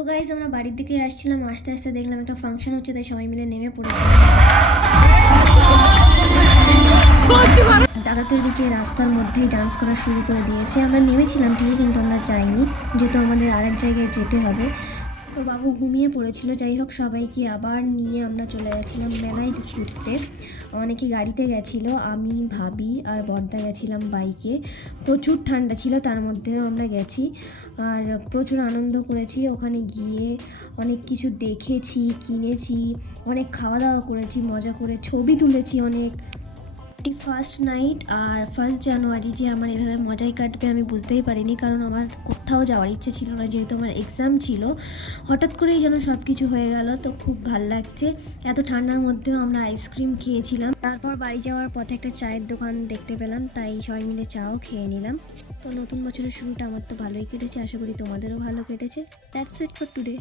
তো গাইজ আমরা বাড়ির দিকে আসছিলাম, আস্তে আস্তে দেখলাম একটা ফাংশন হচ্ছে, তাই সবাই মিলে নেমে পড়েছে দাদা তো এদিকে রাস্তার মধ্যেই ডান্স করা শুরু করে দিয়েছে। আমরা নেমেছিলাম ঠিকই, কিন্তু আমরা যাইনি, যেহেতু আমাদের আরেক জায়গায় যেতে হবে। তো বাবু ঘুমিয়ে পড়েছিল, যাই হোক সবাইকে আবার নিয়ে আমরা চলে গেছিলাম মেলায় ঘুরতে। অনেকে গাড়িতে গেছিল, আমি, ভাবি আর বর্দা গেছিলাম বাইকে। প্রচুর ঠান্ডা ছিল, তার মধ্যেও আমরা গেছি। আর প্রচুর আনন্দ করেছি, ওখানে গিয়ে অনেক কিছু দেখেছি, কিনেছি, অনেক খাওয়া দাওয়া করেছি, মজা করে ছবি তুলেছি অনেক। ফার্স্ট নাইট আর ফার্স্ট জানুয়ারি যে আমার এভাবে মজাই কাটবে আমি বুঝতেই পারিনি কারণ আমার কোথাও যাওয়ার ইচ্ছে ছিল না, যেহেতু আমার এক্সাম ছিল। হঠাৎ করেই যেন সব কিছু হয়ে গেল, তো খুব ভালো লাগছে। এত ঠান্ডার মধ্যেও আমরা আইসক্রিম খেয়েছিলাম। তারপর বাড়ি যাওয়ার পথে একটা চায়ের দোকান দেখতে পেলাম, তাই সবাই মিলে চাও খেয়ে নিলাম। তো নতুন বছরের শুরুটা আমার তো ভালোই কেটেছে, আশা করি তোমাদেরও ভালো কেটেছে। That's it for today